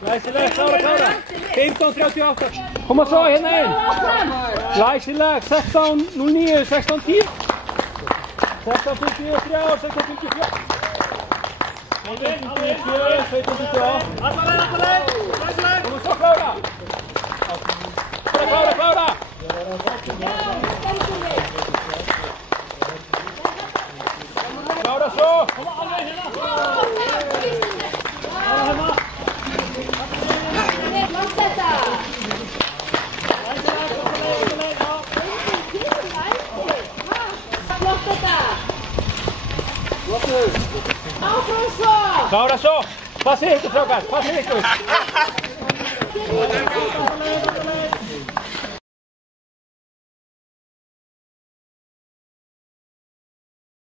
Glæsileg, klára. 15:38. Koma svo hérna inn. Glæsileg, 16:09, 16:10. 16:53, 16:54. 17:54, 17:58. Alla leið. Glæsileg. Koma svo, klára. Klára. Klára svo. Koma alveg hérna. Klára svo! Passið ykkur strákar, passið ykkur!